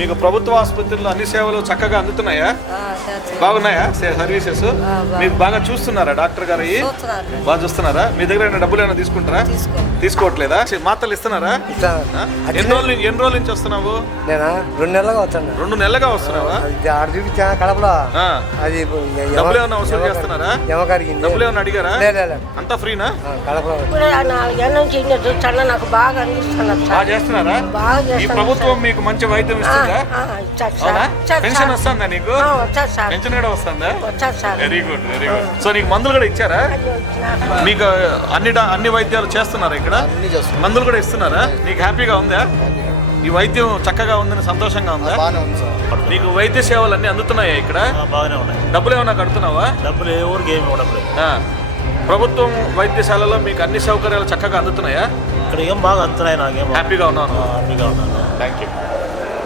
మీకు ప్రభుత్వ ఆసుపత్రుల్లో అన్ని సేవలు చక్కగా అందుతున్నాయా? బాగున్నాయా సర్వీసెస్? మీకు బాగా చూస్తున్నారా డాక్టర్ గారు? బాగా చూస్తున్నారా? మీ దగ్గర ఏమైనా డబ్బులు ఏమైనా తీసుకుంటారా? తీసుకోవట్లేదా? మాత్రలు ఇస్తున్నారా? ఎన్ని రోజుల నుంచి వస్తున్నావు? 2 నెలలుగా వచ్చాను. 2 నెలలుగా వస్తున్నావా? కడపలో అది డబ్బులు ఏమైనా వసూలు చేస్తున్నారా? డబ్బులు ఏమైనా అడిగారా? అంతా ఫ్రీనా? నాకు బాగా అనిపిస్తున్నారు. బాగా చేస్తున్నారా? ఈ ప్రభుత్వం మీకు మంచి వైద్యం ఇస్తుందా? పెన్షన్ వస్తుందా నీకు? పెన్షన్ కూడా వస్తుందా? Very good, very good. So నీకు మందులు కూడా ఇచ్చారా? మీకు అన్ని వైద్యాలు చేస్తున్నారా ఇక్కడ? మందులు కూడా ఇస్తున్నారా? నీకు హ్యాపీగా ఉందా? ఈ వైద్యం చక్కగా ఉందని సంతోషంగా ఉందా? నీకు వైద్య సేవలు అన్ని అందుతున్నాయా ఇక్కడ? బాగానే ఉన్నాయి. డబ్బులు ఏమైనా కడుతున్నావా? డబ్బులు ఎవరికి ఏమి ఇవ్వడం. ప్రభుత్వం వైద్యశాలలో మీకు అన్ని సౌకర్యాలు చక్కగా అందుతున్నాయా? ఇక్కడ ఏం బాగా అందుతున్నాయి. నాకేం హ్యాపీగా ఉన్నాను. హ్యాపీగా ఉన్నాను. Thank you.